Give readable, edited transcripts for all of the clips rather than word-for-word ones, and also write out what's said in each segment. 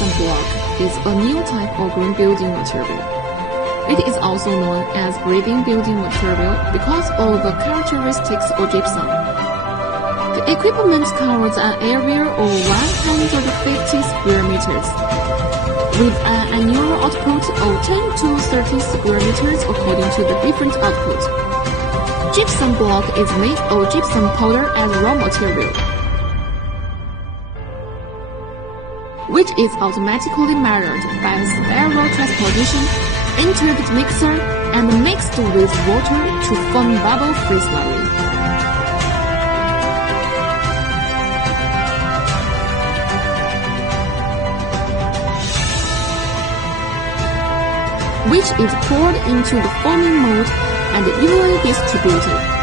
gypsum block is a new type of green building material. It is also known as breathing building material because of the characteristics of gypsum. The equipment covers an area of 150 square meters, with an annual output of 10 to 30 square meters according to the different output. Gypsum block is made of gypsum powder as raw material, which is automatically measured by spiral transportation, entered the mixer, and mixed with water to form bubble-free slurry. Which is poured into the forming mold and evenly distributed.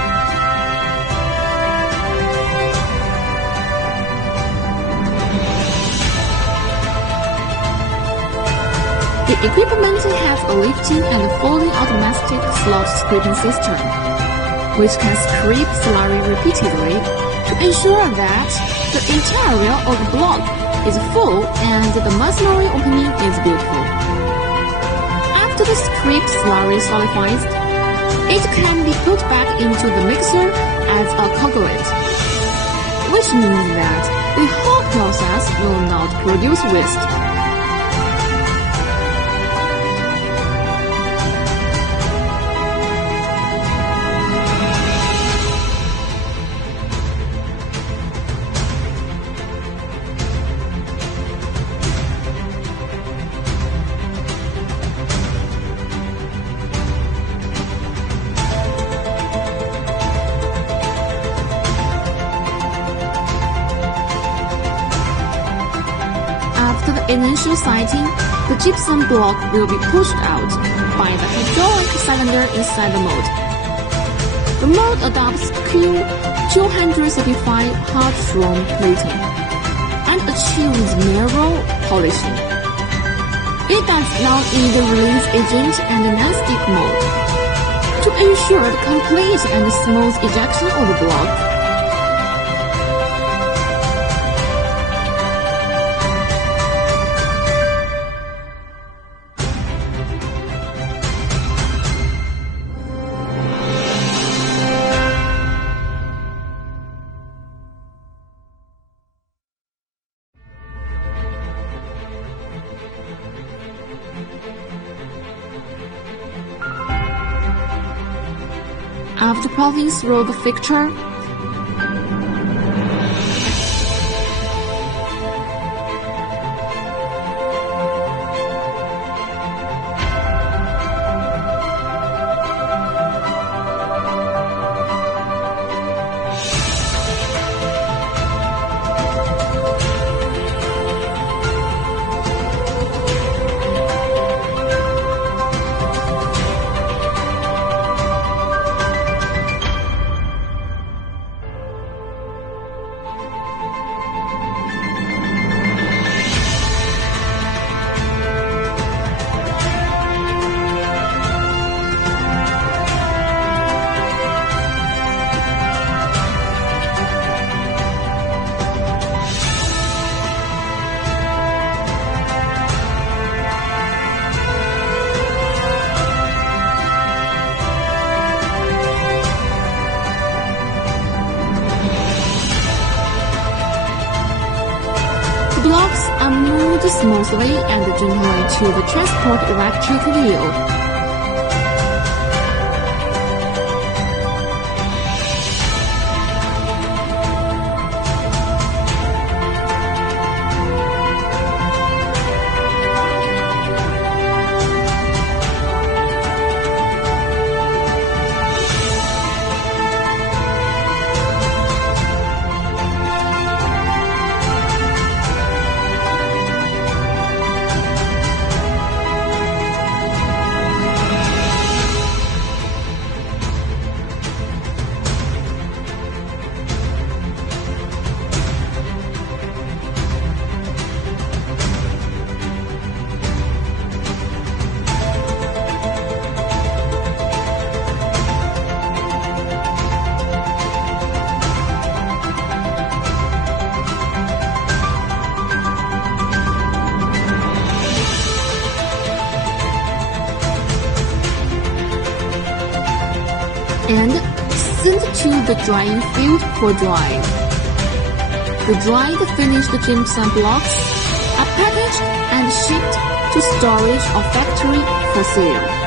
The equipment has a lifting and folding automatic slot scraping system, which can scrape slurry repeatedly to ensure that the interior of the block is full and the masonry opening is beautiful. After the scraped slurry solidifies, it can be put back into the mixer as a coagulant, which means that the whole process will not produce waste. After the initial sighting, the gypsum block will be pushed out by the hydraulic cylinder inside the mold. The mold adopts Q235 hard-rolled plating and achieves narrow polishing. It does not need the release agent and non-stick mold to ensure the complete and smooth ejection of the block. After passing through the fixture, blocks are moved smoothly and gently to the transport electric wheel. and sent to the drying field for drying. The dried finished gypsum blocks are packaged and shipped to storage or factory for sale.